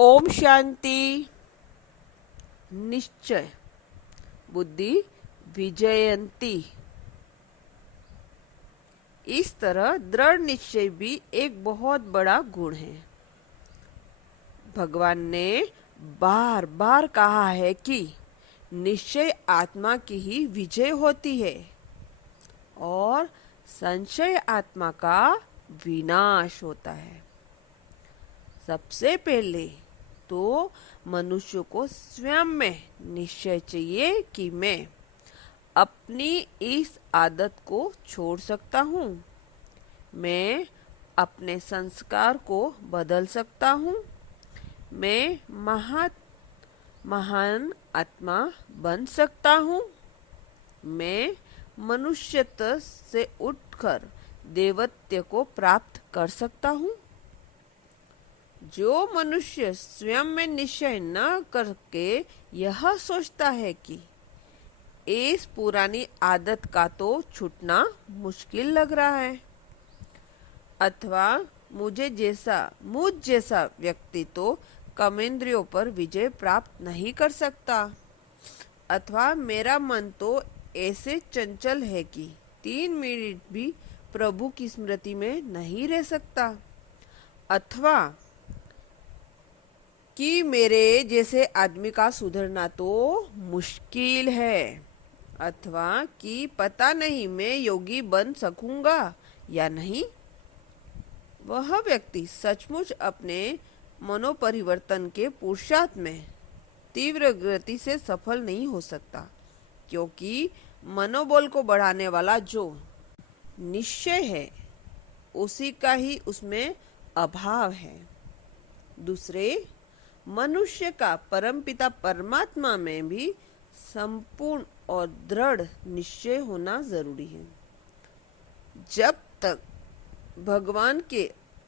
ओम शांति। निश्चय बुद्धि विजयंती। इस तरह दृढ़ निश्चय भी एक बहुत बड़ा गुण है। भगवान ने बार बार कहा है कि निश्चय आत्मा की ही विजय होती है और संशय आत्मा का विनाश होता है। सबसे पहले तो मनुष्य को स्वयं में निश्चय चाहिए कि मैं अपनी इस आदत को छोड़ सकता हूँ, मैं अपने संस्कार को बदल सकता हूँ, मैं महान आत्मा बन सकता हूँ, मैं मनुष्यत्व से उठकर देवत्व को प्राप्त कर सकता हूँ। जो मनुष्य स्वयं में निश्चय न करके यह सोचता है कि इस पुरानी आदत का तो छूटना मुश्किल लग रहा है, अथवा मुझ जैसा व्यक्ति तो कर्मेंद्रियों पर विजय प्राप्त नहीं कर सकता, अथवा मेरा मन तो ऐसे चंचल है कि 3 मिनट भी प्रभु की स्मृति में नहीं रह सकता, अथवा कि मेरे जैसे आदमी का सुधरना तो मुश्किल है, अथवा कि पता नहीं मैं योगी बन सकूंगा या नहीं। वह व्यक्ति सचमुच अपने मनोपरिवर्तन के पुरुषार्थ में तीव्र गति से सफल नहीं हो सकता, क्योंकि मनोबल को बढ़ाने वाला जो निश्चय है उसी का ही उसमें अभाव है। दूसरे, मनुष्य का परमपिता परमात्मा में भी संपूर्ण और दृढ़ निश्चय होना जरूरी है। जब तक भगवान के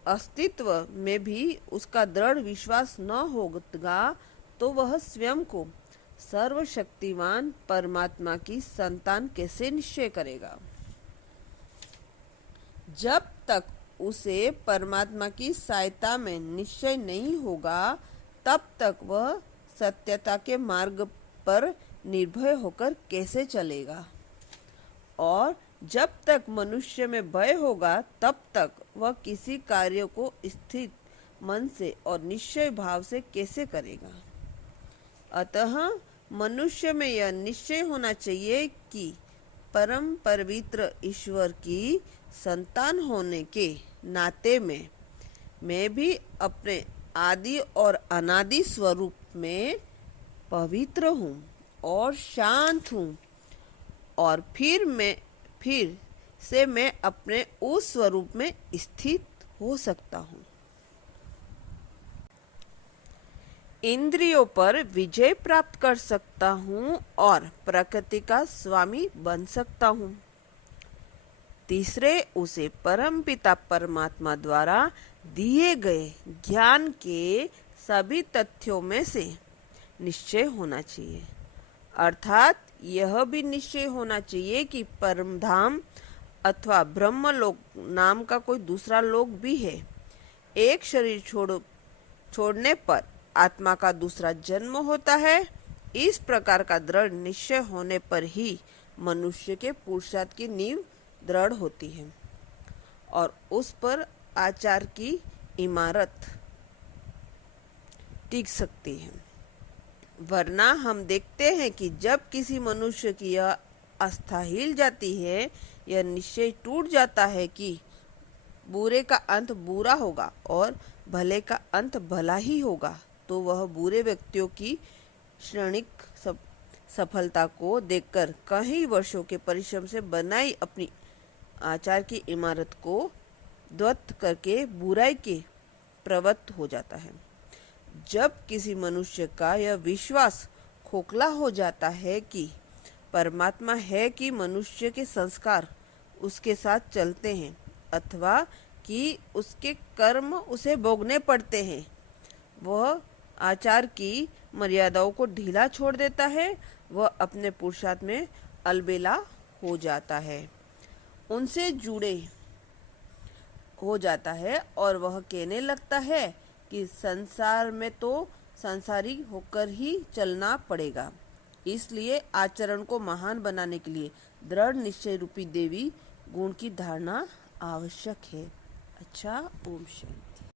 अस्तित्व में भी उसका दृढ़ विश्वास न होगा तो वह स्वयं को सर्वशक्तिमान परमात्मा की संतान कैसे निश्चय करेगा। जब तक उसे परमात्मा की सहायता में निश्चय नहीं होगा तब तक वह सत्यता के मार्ग पर निर्भय होकर कैसे चलेगा, और जब तक मनुष्य में भय होगा तब तक वह किसी कार्य को स्थिर मन से और निश्चय भाव से कैसे करेगा। अतः मनुष्य में यह निश्चय होना चाहिए कि परम पवित्र ईश्वर की संतान होने के नाते में मैं भी अपने आदि और अनादि स्वरूप में पवित्र हूँ और शांत हूँ, और फिर से मैं अपने उस स्वरूप में स्थित हो सकता हूँ। इंद्रियों पर विजय प्राप्त कर सकता हूँ और प्रकृति का स्वामी बन सकता हूँ। तीसरे, उसे परमपिता परमात्मा द्वारा दिए गए ज्ञान के सभी तथ्यों में से निश्चय होना चाहिए, अर्थात यह भी निश्चय होना चाहिए कि परमधाम अथवा ब्रह्मलोक नाम का कोई दूसरा लोक भी है। एक शरीर छोड़ने पर आत्मा का दूसरा जन्म होता है। इस प्रकार का दृढ़ निश्चय होने पर ही मनुष्य के पुरुषार्थ की नींव दृढ़ होती है और उस पर आचार की इमारत टिक सकती है। वरना हम देखते हैं कि जब किसी मनुष्य की यह आस्था हिल जाती है, यह निश्चय टूट जाता है कि बुरे का अंत बुरा होगा और भले का अंत भला ही होगा, तो वह बुरे व्यक्तियों की क्षणिक सफलता को देखकर कई वर्षों के परिश्रम से बनाई अपनी आचार की इमारत को ध्वस्त करके बुराई के प्रवृत्त हो जाता है। जब किसी मनुष्य का यह विश्वास खोखला हो जाता है कि परमात्मा है कि मनुष्य के संस्कार उसके साथ चलते हैं अथवा कि उसके कर्म उसे भोगने पड़ते हैं, वह आचार की मर्यादाओं को ढीला छोड़ देता है। वह अपने पुरुषार्थ में अलबेला हो जाता है, उनसे जुड़े हो जाता है और वह कहने लगता है कि संसार में तो सांसारिक होकर ही चलना पड़ेगा। इसलिए आचरण को महान बनाने के लिए दृढ़ निश्चय रूपी देवी गुण की धारणा आवश्यक है। अच्छा, ओम शांति।